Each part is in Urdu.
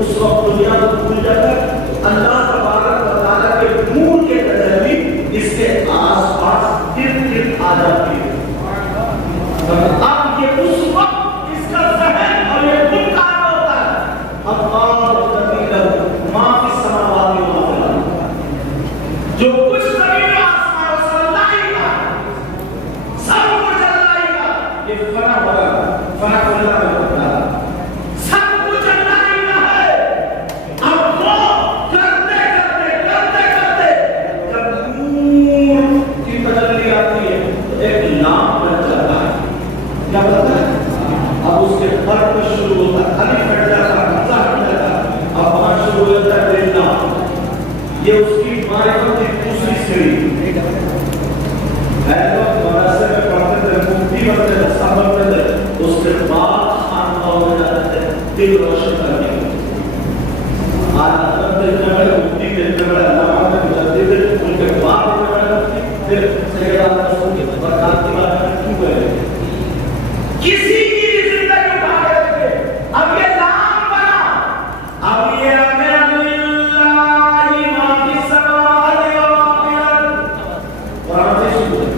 اس وقت دنیا کو بھول جا کر اللہ تبارک و تعالیٰ کے نور کے تجلی اس کے آس پاس گرد آ جاتی ہے. اب یہ اس وقت اس کا ذہن اور یہ خود کام ہوتا ہے. اللہ الذی ما فی السماوات و ما فی الارض, جو کچھ زمین و آسمان و سب اللہ ہی کا, سب کچھ اللہ ہی کا. یہ فنا ہوگا, فنا کو اللہ میں ہوتا ہے. اب اس کے فرق شروع ہوتا ہے, خالی ہٹ جاتا, مزہ ہٹ جاتا, اب وہاں شروع ہوتا ہے دینا. یہ اس کی معرفت کی دوسری سیڑھی ہے. لوگ مدرسے میں پڑھتے تھے, مفتی بنتے تھے, سب بنتے تھے, اس کے بعد خانقاہ ہو جاتے تھے دل روشن کرنے کے. آج حضرت اتنے بڑے مفتی کے, اتنے بڑے علامہ کے مجدد تھے, ان کے بعد اتنے بڑے مفتی, پھر سیدہ رسول کے برکات کی بات کریں کیوں کریں. کسی کی بھی زندگی اٹھا کے رکھے, اب یہ نام بنا, اب یہ آمین للہ ما فی السماوات و ما فی الارض. قرآن سے شروع ہے,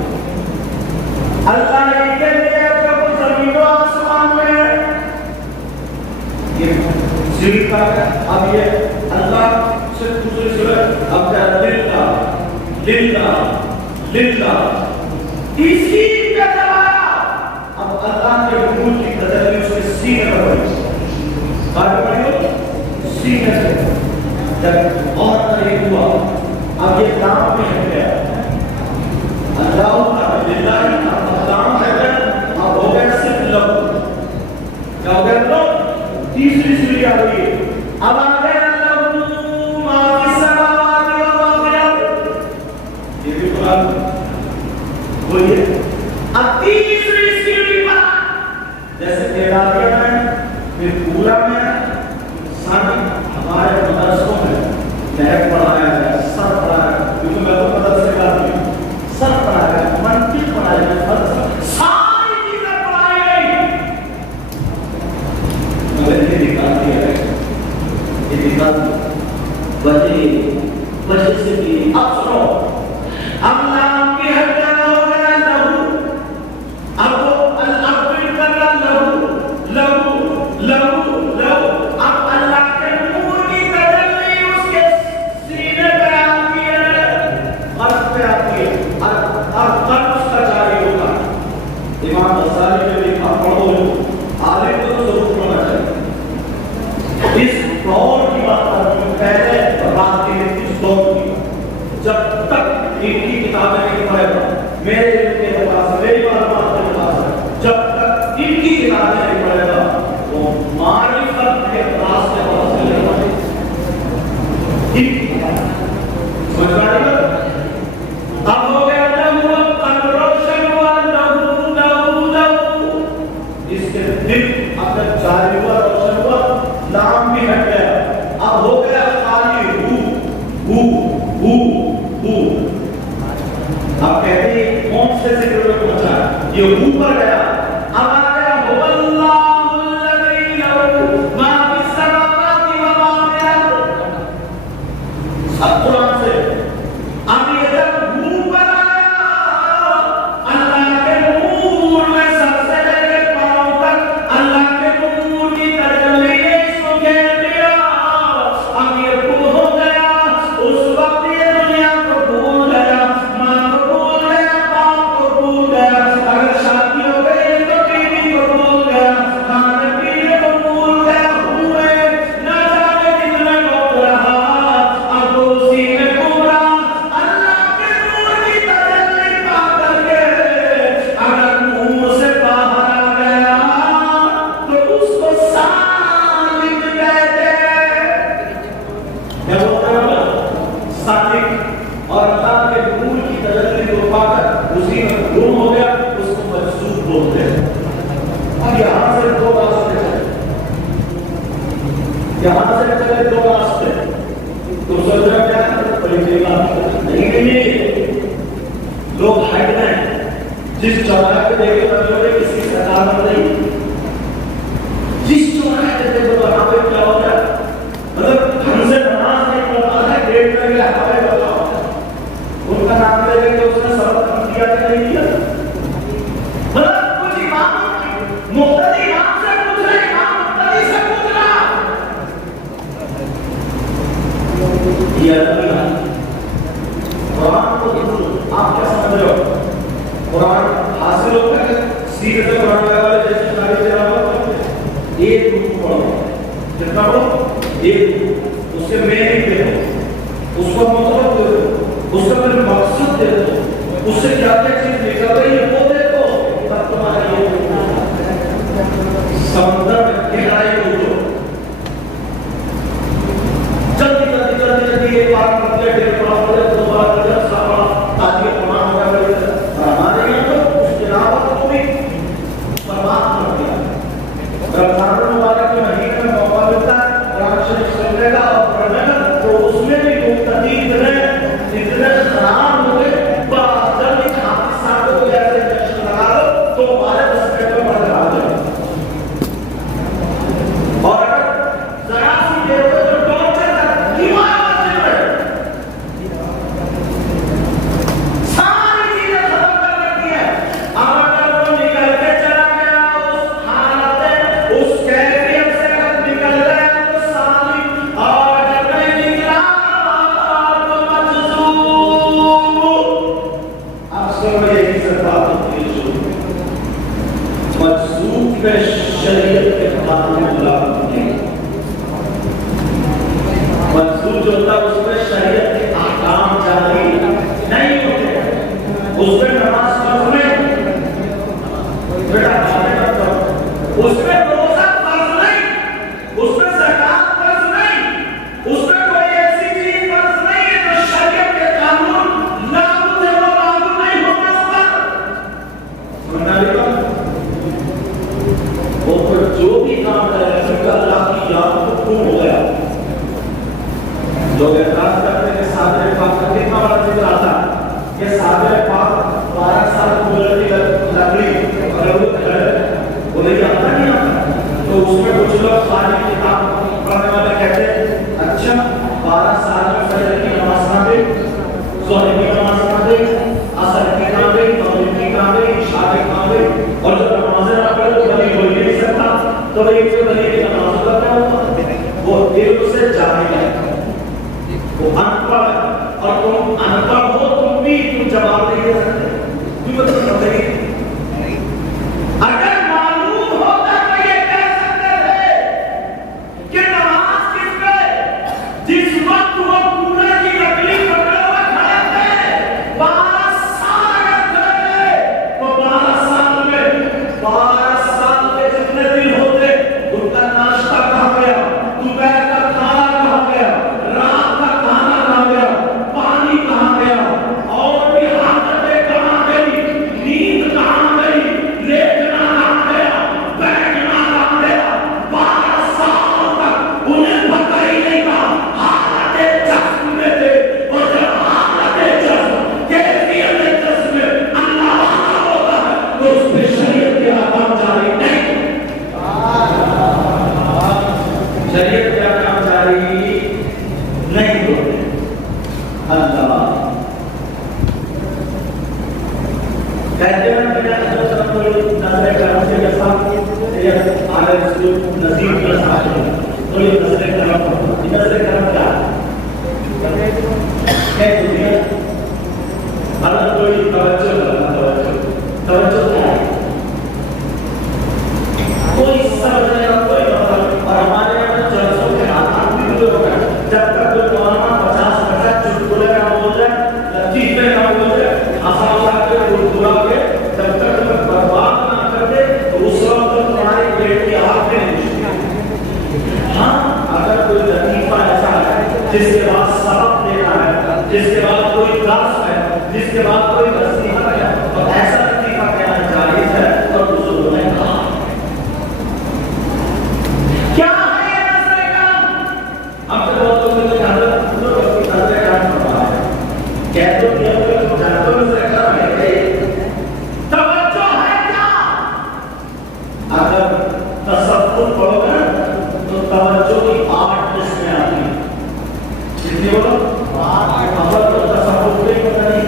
اللہ ہی کے لیے جو زمین و آسمان میں ہے. یہ ذکر کا ہے. اب یہ اللہ سے دوسری صورت, اب کیا للہ للہ للہ, اسی کا جواب اللہ کے حکم کی تجلی اس کے سینے پر ہوئی. بات بڑی سینے سے جب اور قریب ہوا, اب یہ نام بھی ہٹ گیا. اللہ کا للہ نام ہے, اب ہو گیا صرف لفظ. کیا ہو گیا لفظ؟ تیسری سیڑھی آ گئی. اب آ گیا لفظ ما فی السماوات و ما فی الارض. یہ بھی قرآن بولیے. اب تیسری جیسے تیراکیہ میں, پھر پورا میں, ساتھ ہمارے مدرسوں میں نحو پڑھایا ہے, سر پڑھایا ہے, کیونکہ میں تو مدرسے کا آدمی ہوں, سر پڑھایا ہے, منطق پڑھایا ہے, فلسفہ, ساری چیزیں پڑھائی گئی. مگر یہ نکال دیا ہے, یہ نکال وجہ سے بھی. اب سنو, اب نام کی ہر جگہ ہو گیا لہو. اب امام غزالی نے لکھا, پڑھو, عالم کو تو ضرور پڑھنا چاہیے. اس دور کی بات کرتے ہیں, پہلے بات کی اس دور کی, جب تک ان کی کتابیں نہیں پڑھے گا, میرے علم کے اعتبار سے, میری معلومات کے اعتبار سے, جب تک ان کی کتابیں نہیں پڑھے گا, وہ معرفت کے راستے پر چلے گا. ان کی کتابیں سمجھ پا رہے گا. اب ہو گیا جاری ہوا, روشن ہوا, نام بھی ہٹ گیا. اب ہو گیا خالی ہو. اب کہتے ہیں کون سے ذکر میں پہنچا, یہ ہو پر گیا. اب آ گیا هو اللہ الذی لہ ما فی السماوات و ما فی الارض. سب قرآن سے. اب یہ جب ہو پر آیا, اللہ کے نور میں سب سے لے کے پاؤں تک اللہ کے نور کی تجلی نے اس کو گھیر لیا. اب یہ گم ہو گیا. اس وقت یہ دنیا کو بھول گیا, ماں کو بھول گیا, باپ کو بھول گیا, اگر شادی ہو گئی تو بیوی کو بھول گیا, کھانے پینے کو بھول گیا. ہوئے نہ جانے کتنے وقت رہا, اب اسی میں گم رہا. اللہ کے نور کی تجلی پا کر کے اگر منہ سے باہر آ گیا تو اس کو سالک کہتے ہیں. کیا ہوتا ہے سالک؟ اور اللہ کے نور کی تجلی کو پا کر اسی میں گم ہو گیا, اس کو مجذوب بولتے ہیں. اب یہاں سے دو راستے ہیں, یہاں سے چلے دو راستے. تو سوچ رہا کیا نہیں, لوگ ہٹ گئے. جس چوراہے پہ دیکھے بچوں نے کسی سے عدالت نہیں, جس چوراہے پہ دیکھو وہاں پہ کیا ہو گیا, کتنا پڑھو؟ ایک اس کے میننگ دے دو، اس کو مطلب دے دو، اس کا پھر مقصد دے دو، اس سے کیا کیا چیز نکل رہی ہے وہ دے دو، تب تمہاری یہ سمندر میں گہرائی کو دو. جلدی جلدی جلدی جلدی ایک بار کر لے ڈیڑھ پڑا پڑے دو بار کر لے سب پڑا تاکہ قرآن ہو گیا کرے. اور ہمارے یہاں تو اس تلاوت کو بھی برباد کر دیا. رمضان المبارک کے مہینے میں موقع ملتا ہے قرآن شریف سننے کا اور پڑھنے کا، تو اس میں بھی مبتدی اتنے خراب ہو گئے. بس جلدی حافظ صاحب کو جیسے انجیکشن لگا دو تو ہمارے 10 منٹ میں پڑھ لگا دو. اور اگر ذرا سی دیر میں جو ٹارچر کا دیوار مسجد میں ساری چیزیں ختم کر رکھی ہے. اگر وہ نکل کے چلا گیا اس حالت اس کیفیت سے اگر نکل گیا تو سالی، اور اگر نہیں نکلا تو مجذوب. اب سب یہی سے بات ہوتی ہے جو مجذوب پہ شریعت کے قانون لاگو نہیں. مجذوب جو ہوتا ہے اس پہ شریعت کے احکام جاری نہیں ہوتے. اس پہ نماز فرض نہیں، بیٹا باتیں مت کرو. اس پہ روزہ فرض نہیں، اس پہ زکات فرض نہیں، اس پہ کوئی ایسی چیز فرض نہیں ہے جو شریعت کے قانون لاگو ہے وہ لاگو نہیں ہوتا اس پر. سمجھنا بھی وہ پر جو بھی کام کرے کیونکہ اللہ کی یاد کو خوب ہو گیا. لوگ اعتراض کرتے ہیں کہ صادر پاک کا کتنا بڑا ذکر آتا ہے کہ صادر پاک 12 سال گزرتی لکڑی اگر وہ کھڑے وہ نہیں آتا نہیں آتا. تو اس میں کچھ لوگ خالی کتاب پڑھنے والے کہتے ہیں اچھا 12 سال میں فجر کی نماز نہ دے، ظہر کی نماز نہ دے، عصر کی نہ دے، مغرب کی نہ دے، عشاء کی نہ دے، اور جب نمازیں نہ پڑھے تو بھلی ہو ہی نہیں سکتا. تو ایک سے بھلی کی نماز کرتا ہے وہ دل سے جاہل ہے، وہ ان پڑھ ہے. اور تم ان پڑھ ہو تم بھی تم جواب نہیں دے سکتے. کیوں بتائیے اگر معلوم ہوتا تو یہ کہہ سکتے تھے کہ نماز کس پہ جس وقت وہ پورے کی لکڑی پکڑے ہوئے کھڑے تھے 12 سال تھے تو 12 سال میں 12 سال کے جتنے دن ہوتے ان کا ناشتہ کہاں گیا، دوپہر کا کھانا کہاں گیا، رات کا کھانا کہاں گیا، پانی کہاں گیا، اور بھی حاجتیں کہاں گئی، نیند کہاں گئی، لیٹنا کہاں گیا، بیٹھنا کہاں گیا. 12 سال تک انہیں پتہ ہی نہیں تھا. حالت جذب میں تھے اور جب حالت جذب کیفیت جذب میں اللہ والا ہوتا ہے تو اس پہ شریعت کے احکام جاری نہیں. شریعت کے احکام جاری نہیں ہوتے. اللہ کہتے ہیں کہ حضرت کوئی نظر کرم سے جیسا یہ آگے رسول نظیر کا ساتھ ہے تو یہ نظر کرم کیا ہے دنیا. اگر کوئی توجہ کیا ہے کوئی سمجھ نہیں اور کوئی مطلب. اور ہمارے یہاں جلسوں کے حالات بھی ہوئے ہو گئے. جب تک کوئی مولانا 50 چٹکلے نہ بول جائے، لطیفے نہ بول جائے، آسان اٹھا کے گڑگڑا کے جب تک تمہیں برباد نہ کر دے تو اس وقت تمہاری پیٹ کی آگ نہیں نکلتی. ہاں اگر کوئی لطیفہ ایسا ہے جس کے بعد سبق دینا ہے، جس کے بعد کوئی درس ہے، جس کے بعد کوئی نصیحت ہے، اور ایسا لطیفہ کہنا جائز ہے اور بزرگوں نے کہا کیا ہے یہ نظر کرم. اب سے بہت لوگ مجھے کہا نظر کرم فرما ہے کہہ تو دیا کہ جانتوں نظر کرم ہے توجہ ہے کیا. اگر تصور پڑھو گے تو توجہ کی 8 قسمیں آتی ہیں. کتنی بولو؟ 8. تصور نہیں پتہ نہیں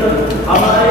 ہمارے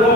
2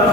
10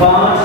5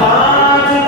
5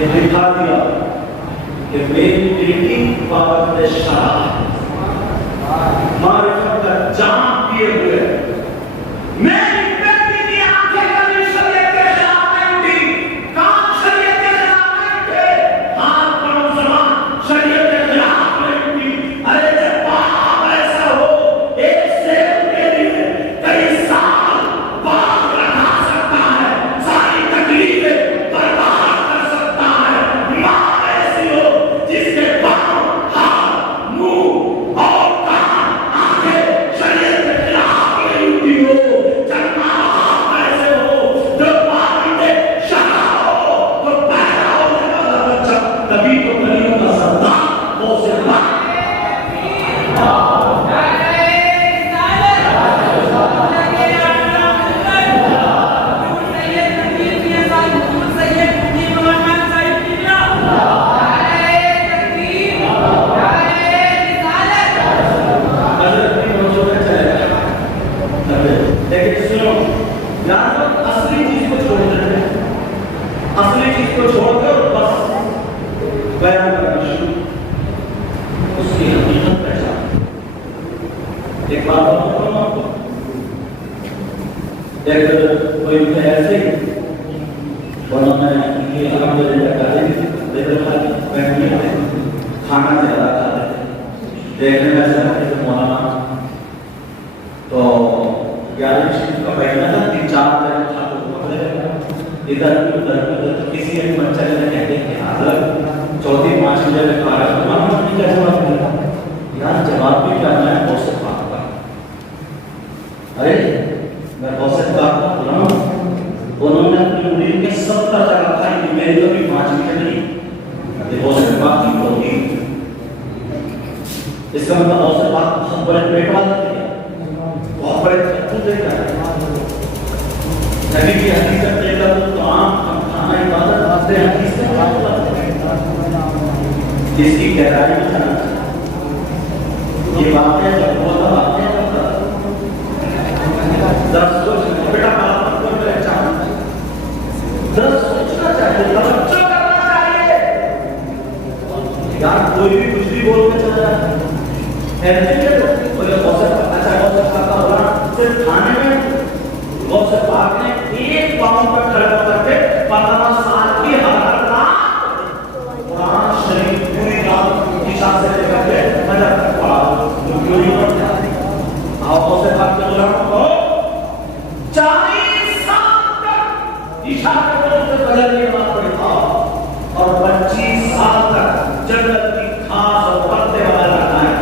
یہ دکھا دیا کہ میری بیٹی پابند شرع معرفت کا جام کیے ہوئے میری بیٹی کی آنکھیں کبھی شریعت کے خلاف نہیں اٹھی، کان شریعت کے خلاف نہیں اٹھے، ہاتھ پاؤں زبان شریعت کے خلاف نہیں اٹھی۔ ارے جب باپ ایسا ہو، ایک سیب کے لیے کئی سال باپ رکھا سکتا ہے، ساری تکلیفیں برداشت کر سکتا ہے، ماں ایسی ہو جس کے پاؤں ہاتھ منہ اور کان آنکھیں شریعت کے خلاف نہیں اٹھی ہو، جب ماں باپ ایسے ہو جو پابند شرع ہو تو پیدا ہونے والا بچہ تبھی تو گلیوں کا سردار ہو سکتا ہے۔ لیکن سنو، یہاں پر اصلی چیز کو چھوڑ دیتے ہیں، اصلی چیز کو چھوڑ کر بس بیان کرنا شروع، اس کی حقیقت پہچان۔ ایک بات بتاؤں آپ کو، ایک کوئی ایسے ہی ورنہ میں یہ الحمدللہ کہتے ہیں لیکن خالی کھانا زیادہ کھاتے ہیں، دیکھنے میں ایسا لگتا ہے مولانا تو 11 شریف کا پہلا تھا 3-4 دن کھاتے پکڑے ادھر کسی ایک بچہ نے کہتے ہیں کہ حضرت 4-5 بجے کھا رہا ہے، ہم نے کیا جواب دیا؟ یار جواب بھی کیا میں بہت سے پاک کا، ارے میں بہت سے پاک کا بولا ہوں، انہوں نے اپنی مرید کے 70 جگہ کھائی کہ میری تو بھی 5 بجے نہیں، یہ بہت سے پاک کی ہوگی، اس کا مطلب بہت سے پاک بہت بڑے پیٹ والے تھے، بہت بڑے تھکو دے کر نبی کی حقیقت دے کر تو عام کھانا عبادت آتے ہیں، حدیث سے جس کی گہرائی میں جانا یہ باتیں جب وہ تب آتے ہیں ذرا سوچ بیٹا بات کو پہچانا، ذرا سوچنا چاہیے، توجہ کرنا چاہیے، یار کوئی بھی کچھ بھی بول کے چلا جائے ایسے کوئی اچھا بہت کھاتا ہوگا، صرف کھانے میں بہت سے پاک نے 1 پاؤنڈ پر کھڑا کر کے 15 سال کی ہر رات قرآن شریف پوری رات عشاء سے لے کر کے فجر تک پڑھا، جو کیوں نہیں پڑھتا؟ آپ بہت سے پاک کے علماء کو 40 سال تک عشاء کے وقت سے فجر کی نماز پڑھتا اور 25 سال تک جنت کی گھاس اور پتے والا رہنا ہے۔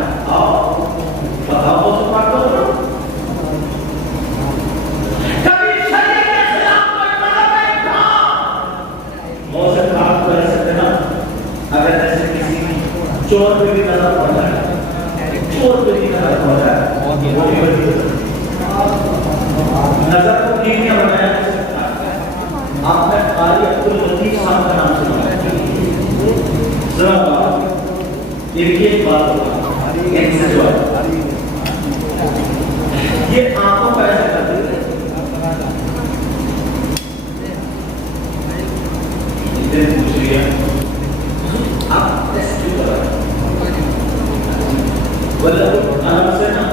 چور پہ بھی نظر پڑ جائے، چور پہ بھی نظر پڑ جائے، وہ بھی بڑی نظر کو کیمیا بنایا جا سکتا ہے۔ آپ نے قاری عبداللطیف صاحب کا نام سنا ہے؟ ذرا بات ایک بات ہوگا، ایک سے جو یہ آنکھوں کا ایسا کرتے تھے، پوچھ لیا آپ ٹیسٹ کیوں کر رہے ہیں؟ بلکہ سے نا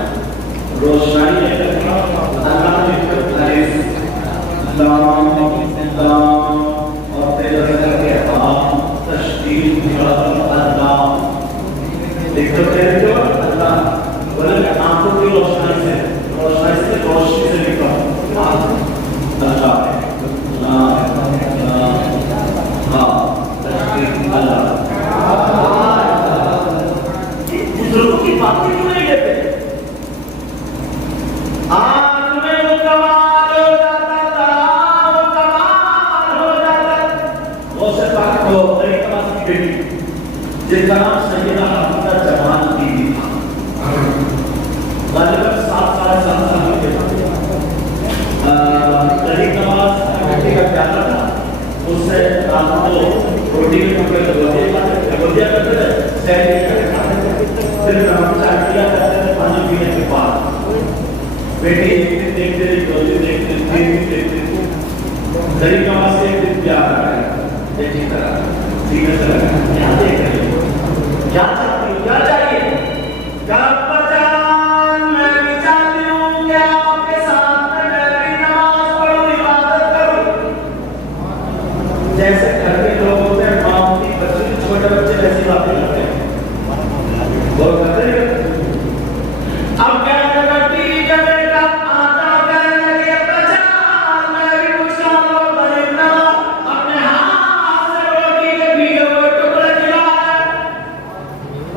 روشنائی لے کر اللہ اور تیرے کر کے تشدید اللہ دیکھو تیرے جو اللہ بلکہ آنکھوں کی روشنائی سے روشنی سے لکھا اللہ بزرگوں کی باتیں کیوں نہیں لیتے؟ آنکھ میں وہ کمال ہو جاتا تھا، وہ کمال ہو جاتا، وہ سے پاک ہو نئی کمال کی بیٹی جن کا نام سیدہ حافظہ جمال بی تھا، غالباً 7 سال کے نئی نماز بیٹی کا پیارا تھا، اس سے رات کو روٹی کے ٹکڑے گودیا کرتے تھے، سہری کھاتے تھے، پھر نماز چائے پیا کرتے تھے پانی پینے کے بعد۔ بیٹی ایک دن دیکھتے رہی، 2 دن دیکھتے رہی، 3 دن دیکھتے رہی، نئی نماز سے ایک دن پیار آ گیا، ایک ہی طرح سینے سے لگا کیا دیکھ رہے ہو کیا چاہتی ہو کیا چاہیے کیا ابا جان میں بھی چاہتی ہوں کہ آپ کے ساتھ میں بھی نماز پڑھوں عبادت کروں جیسے گھر کے لوگ ہوتے ہیں ماں کی بچے چھوٹے بچے ویسی باتیں کرتے ہیں وہ کرتے ہیں اب کیا کرتی کہ بیٹا آتا کہنے لگی ابا جان میں بھی کچھ کام کو بننا اپنے ہاتھ سے روٹی کے بھیگے ہوئے ٹکڑے کھلا ہے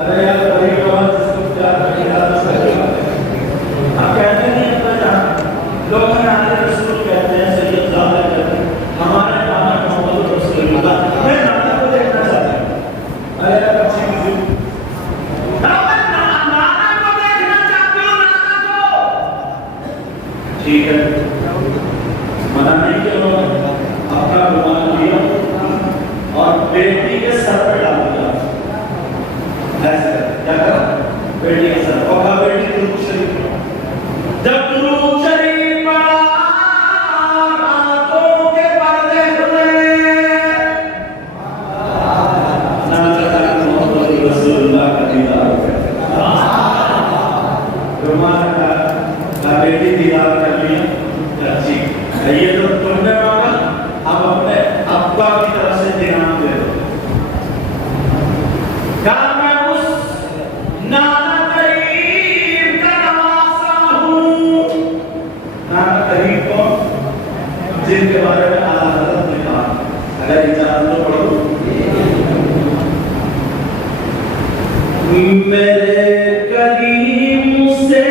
ارے یار بڑی بات جس کو کیا کیا اب کہتے ہیں ابا جان لوگ ہمارے رسول کہتے ہیں سید زادہ کہتے ہیں ہمارے نام محمد رسول اللہ میں نانا کو دیکھنا چاہتا ہوں ارے یار اچھی بزرگ ٹھیک ہے منع نہیں کیا انہوں نے اپنا رومال لیا اور بیٹی کے سر پہ ڈال دیا ایسے کیا کرا بیٹی کے سر اور کہا بیٹی درود شریف جب درود شریف پڑھا آنکھوں کے پردے کھلے محمد رسول اللہ کا دیدار رومال کا بیٹی دیدار کر لیا اچھی یہ تو تم نے مانگا اب اپنے ابا کی طرف سے دھیان دے دو کہا میں اس نانا کریم کا نواسا ہوں نانا کریم کو جن کے بارے میں اعلیٰ حضرت نے کہا اگر اجازت تو پڑھو میرے کریم سے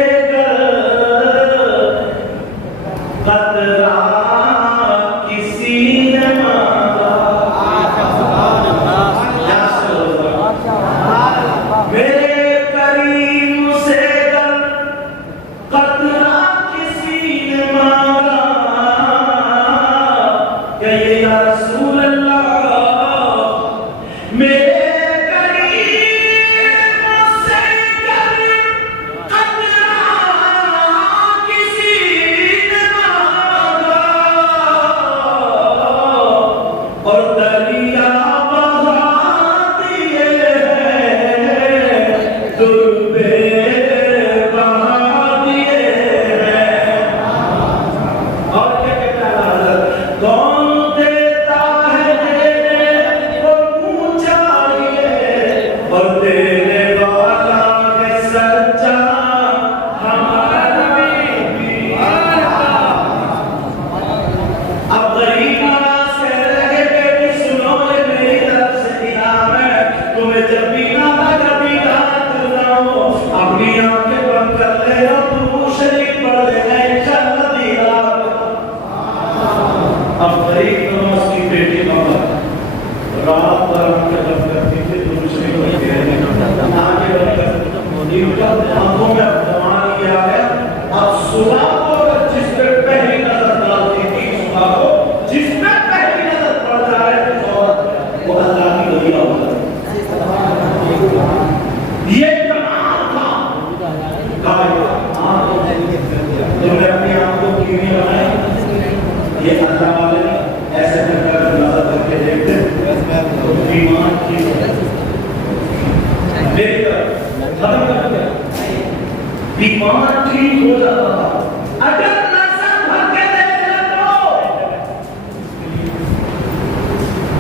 بیمار ٹھیک ہو جاتا تھا اگر نظر بھر کے دیکھ لو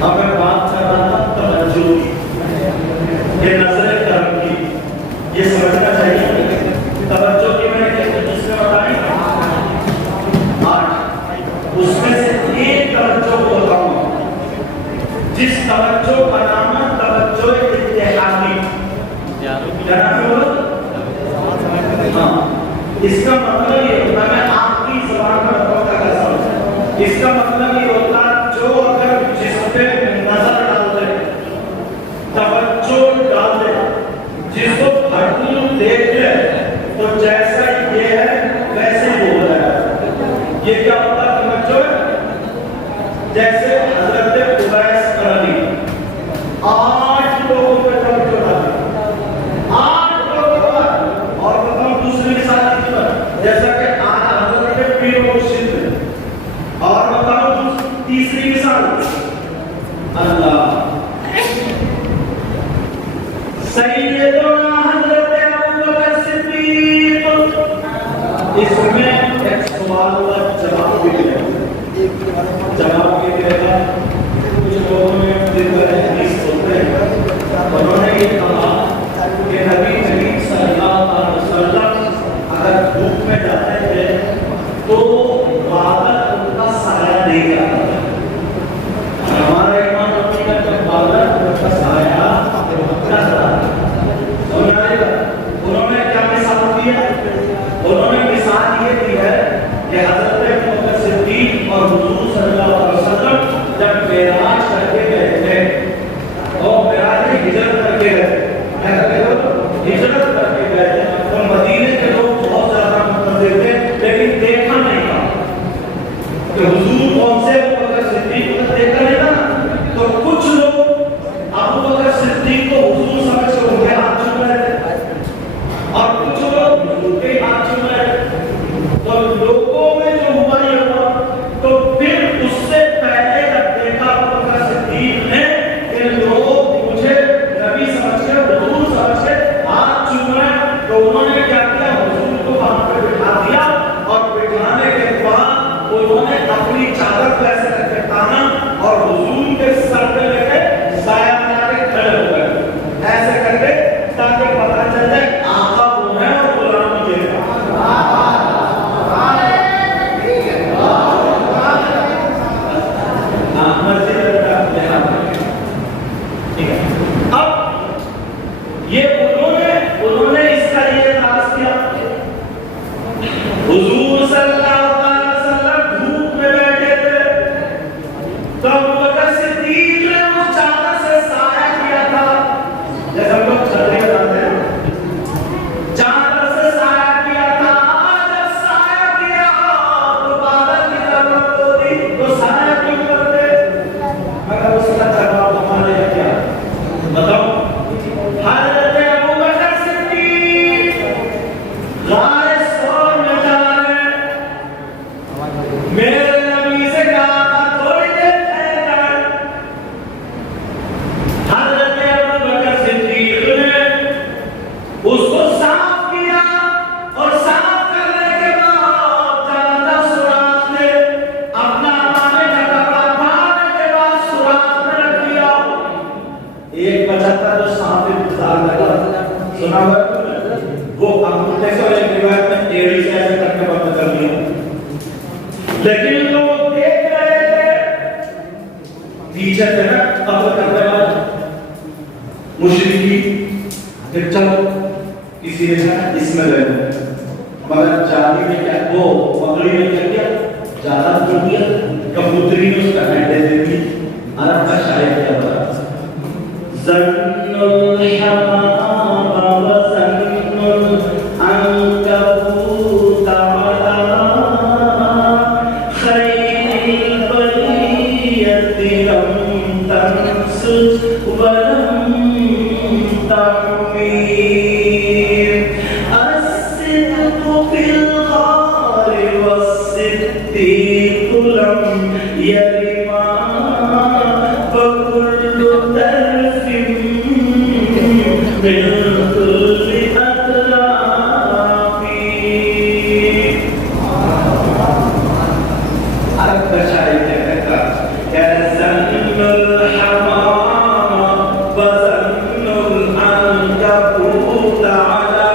اب میں بات کر رہا تھا توجہ کی یہ نظر کرم کی یہ سمجھنا چاہیے توجہ کی میں جس میں بتائیں 8 اس میں سے ایک توجہ کو بتاؤں جس توجہ کا نام ہے توجہ اتحادی کیا نام ہے اس کا مطلب یہ ہوتا ہے میں آپ کی زبان میں بتا کر سمجھوں اس کا مطلب یہ ہوتا ہے جو اگر جس پہ نظر ڈال دے توجہ ڈال دے جس کو بھٹکوں دیکھ لے تو جیسا یہ ہے ویسے ہی ہو رہا ہے یہ کیا ہوتا ہے توجہ جیسے حضرت اویس قرنی 8 لوگوں پہ توجہ ڈال جیسا کہ آنا حضرت پیر مرشد اور بتاؤ تیسری مثال اللہ اس میں ایک سوال کا جواب بھی دیا جواب کے لیے کچھ لوگوں نے حدیث ہوتے ہیں انہوں نے یہ کہا کہ نبی کریم صلی اللہ علیہ وسلم اگر دھوپ میں جاتے تھے تو بادل ان کا سایہ نہیں کرتا تھا. ہمارے ایمان ہوتی ہے کہ بادل ان کا سایہ کرتا. انہوں نے کیا مثال دی ہے؟ انہوں نے مثال یہ دی ہے کہ حضرت ابوبکر صدیق اور حضور صلی اللہ علیہ وسلم جب معراج کر کے گئے تھے اور معراج میں ہجرت کر کے گئے ہجرت کر کے گئے تھے تو مدینے کے لوگ بہت زیادہ منتظر تھے لیکن دیکھا نہیں تھا کہ حضور کون سے ابوبکر صدیق کو دیکھا نہیں تھا. تو کچھ لوگ ابوبکر صدیق کو حضور سمجھ کر ان کے ہاتھ چوم رہے تھے اور کچھ لوگ حضور کے ہاتھ چوم رہے تھے. تو لوگوں میں جو ہوا یہ ہوا تو پھر اس سے پہلے جب دیکھا ابوبکر صدیق نے کہ لوگ مجھے نبی سمجھ کر حضور سمجھ کے ہاتھ چوم رہے ہیں تو انہوں نے کیا کیا؟ حضور کو وہاں پہ بٹھا دیا اور بٹھانے کے بعد انہوں نے اپنی چادر کو ایسے کر کے تانا اور حضور کے سر پہ لے کے سایہ بنا کے کھڑے ہو گئے ایسے کر کے تاکہ پتہ چل جائے آقا وہ ہے اور غلام یہ ہے. اب یہ انہوں نے اس کا یہ اعتراض کیا حضور صلی اللہ علیہ وسلم دھوپ میں بیٹھے تھے تو ابوبکر صدیق نے اس چادر سے سایہ کیا تھا جیسے ہم لوگ چھتری میں جاتے ہیں چادر سے سایہ کیا تھا. جب سایہ کیا تو بادل کی ضرورت ہوتی تو سایہ کیوں کرتے؟ مگر اس کا جواب ہمارے لیے کیا بتاؤ. حضرت ابوبکر صدیق غار ثور میں جا رہے میرے نبی سے کہا تھوڑی دیر ٹھہر جائے. حضرت ابوبکر صدیق نے اس کو صاف کیا اور صاف کرنے کے بعد زیادہ سوراخ میں اپنا پانے کا کپڑا پھاڑنے کے بعد سوراخ میں رکھ دیا. ایک بچہ تھا جو سانپ انتظار لگا سنا ہوا وہ انگوٹھے سے ایک روایت میں ٹیڑھی سے ایسے کر کے بند کر دیا لیکن لوگ دیکھ رہے تھے پیچھے تھے نا قتل کرنے والے مشرکین کہ چلو کسی نے کہا اس میں لے لو مگر جالی نے کیا وہ پگڑی نے کیا کیا زیادہ کر دیا کبوتری نے اس کا ہینڈے دے دی. عرب کا شاعر کیا بتا ظن الحمام وظن العنكبوت على خير البرية لم تنسج ولم تحمير الصدق في الغار والصديق لم يرما فكل طرف من كل أطراف. عرب کا شاعر کہتا ہے ظن الحمام وظن العنكبوت على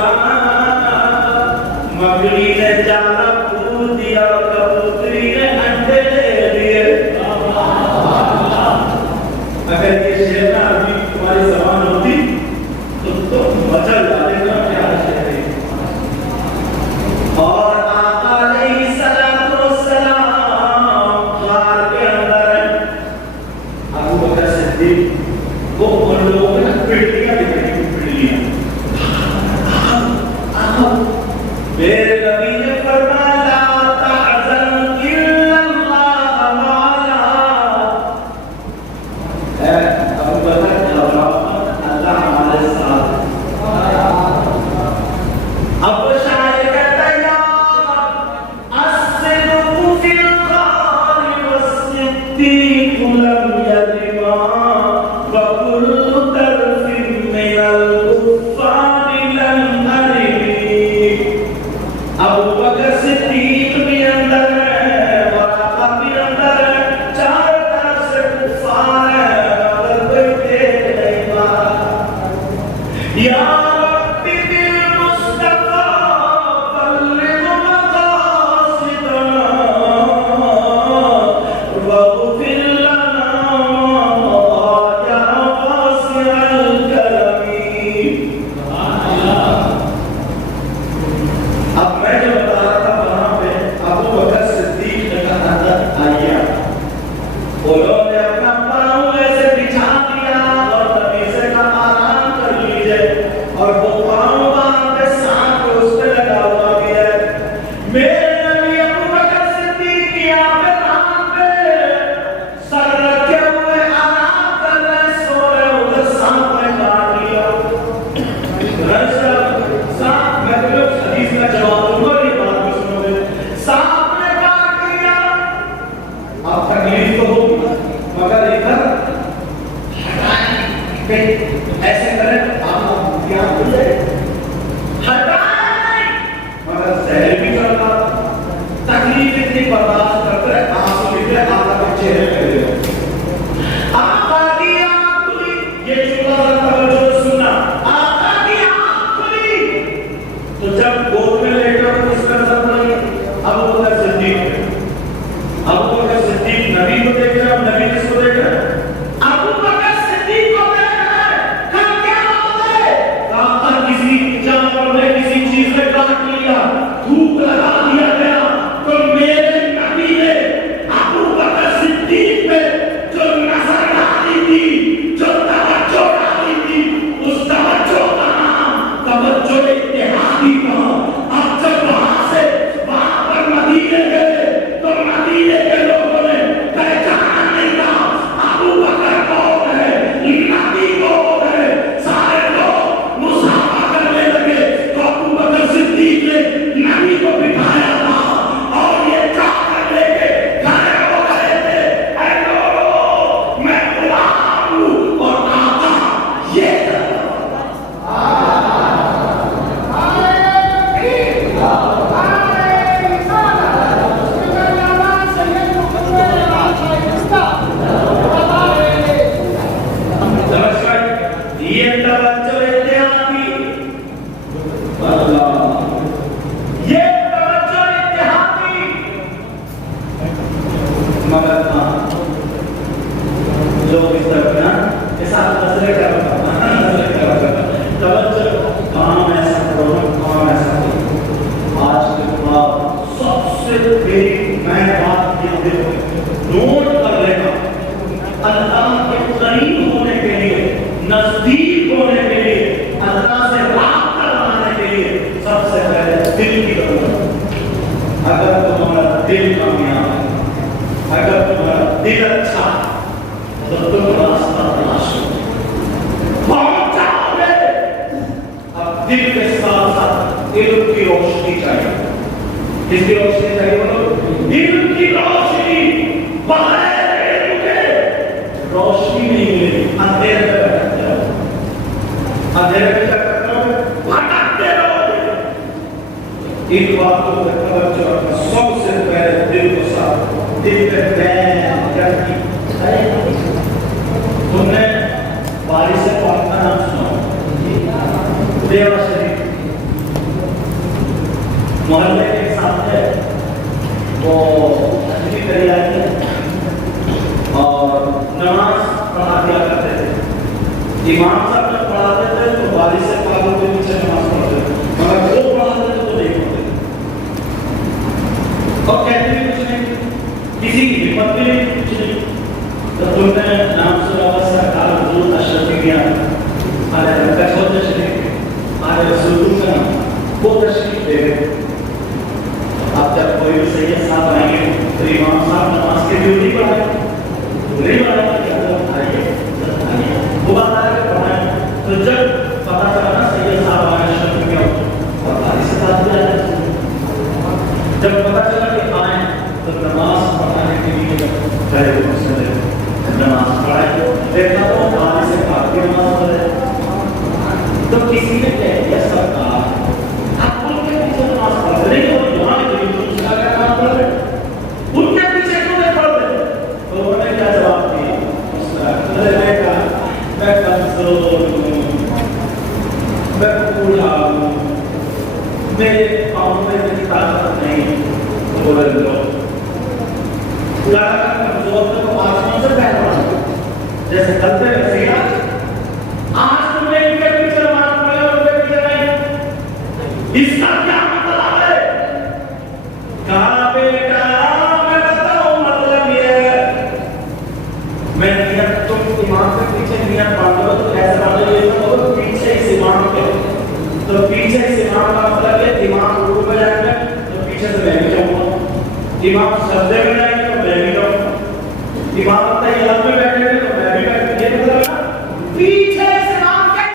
مکڑی نے جالا پھول دیا کبوتری نے انڈے دے دیے. اگر یہ شعر عربی تمہاری زبان ہوتی تو نہیں برداشت کرتے آنسو نکلے آقا کے چہرے پہ گئے آقا کی آنکھ کھلی یہ چھوٹا سا توجہ سننا آقا کی آنکھ کھلی تو جب گود میں لیٹا تو کس کا نظر پڑی ابو بکر صدیق ابو بکر صدیق نبی کو دیکھ رہا نبی کس کو دیکھ رہا ابو بکر صدیق کو دیکھ رہا ہے کہا کیا بات ہے کہا کسی جانور نے کسی چیز نے کاٹ لیا تھوک لگا دیا گیا تو میرے نبی نے ابو بکر صدیق پہ جو نظر ڈالی تھی جو توجہ ڈالی تھی اس توجہ کا نام توجہ اتحادی تھا اب جب وہاں سے وہاں پر مدینے گئے تو مدینے کے لوگوں نے پہچانا نہیں تھا ابو بکر کون ہے نبی کون ہے سارے لوگ مصافحہ کرنے لگے تو ابو بکر صدیق نے نبی کو بٹھایا تھا اور یہ چادر لے کے کھڑے ہو گئے تھے اے لوگوں میں غلام ہوں اور آقا یہ نزدیک ہونے کے لیے اللہ سے رابطہ بنانے کے لیے سب سے پہلے دل کی ضرورت اگر تمہارا دل کامیاب ہے اگر تمہارا دل اچھا تو تم راستہ تلاش پہنچ جاؤ گے اب دل کے ساتھ ساتھ علم کی روشنی چاہیے کس کی روشنی چاہیے بولو علم کی روشنی بغیر علم کے روشنی نہیں ملے اندھیرے میں بیٹھ جاؤ اندھیرے میں کیا کرتے ہو بھٹکتے رہو ان باتوں پر توجہ رکھنا سب سے پہلے دل کو صاف دل پہ بین رکھنی تم نے بارش سے پاک کا نام سنا دیوا شریف محلے کے ساتھ ہے وہ اجمی کری آئی ہے اور نماز پڑھا دیا کرتے تھے امام صاحب جب پڑھاتے تھے تو بارش سے پاکوں کے پیچھے نماز پڑھتے تھے مگر وہ پڑھاتے تھے تو نہیں پڑھتے اور کہتے بھی کچھ نہیں کسی کی ہمت بھی نہیں کچھ نہیں تو تم نے نام سنا سرکار حضور تشریف کیا آلے کچھوتے شریف آلے رسول کا نام وہ تشریف دے گئے اب جب کوئی بھی سید صاحب آئیں گے تو امام صاحب نماز کے ڈیوٹی پر آئے نہیں والا کہ حضرت آئیے وہ بات آئے کہ پڑھائیں تو جب پتا چلا نا سید صاحب آئے شرط کیا اور باری سے بات بھی آئے جب پتا چلا کہ آئیں تو نماز پڑھانے کے لیے پہلے مسئلے نماز پڑھائے دیکھا تو باری سے بات کی نماز پڑھے تو کسی نے کہہ دیا سرکار آپ ان کے پیچھے نماز پڑھ رہے ہیں اور یہاں کے لیے دوسرا کا نام پڑھ رہے ان کے پیچھے کیوں نہیں پڑھ رہے تو انہوں نے کیا جواب دیا ارے بیٹا میں کمزور ہوں میں بوڑھا ہوں میرے پاؤں میں میری طاقت نہیں بولے لو لڑکا کمزور تو آسمان سے پہل پڑا جیسے چلتے ویسے آج تم نے ان کے پیچھے نماز پڑھے اور ان کے پیچھے نہیں اس کا کیا مطلب ہے کہا بیٹا میں بتاؤں مطلب یہ میں نیت تم امام کے پیچھے نیت باندھو تو ایسے باندھو یہ تو پیچھے اس امام کے تو پیچھے اس امام کا مطلب ہے امام رکوع میں جائیں گے تو پیچھے سے میں بھی جاؤں گا امام سجدے میں جائیں گے تو میں بھی جاؤں گا امام تحیات میں بیٹھے گے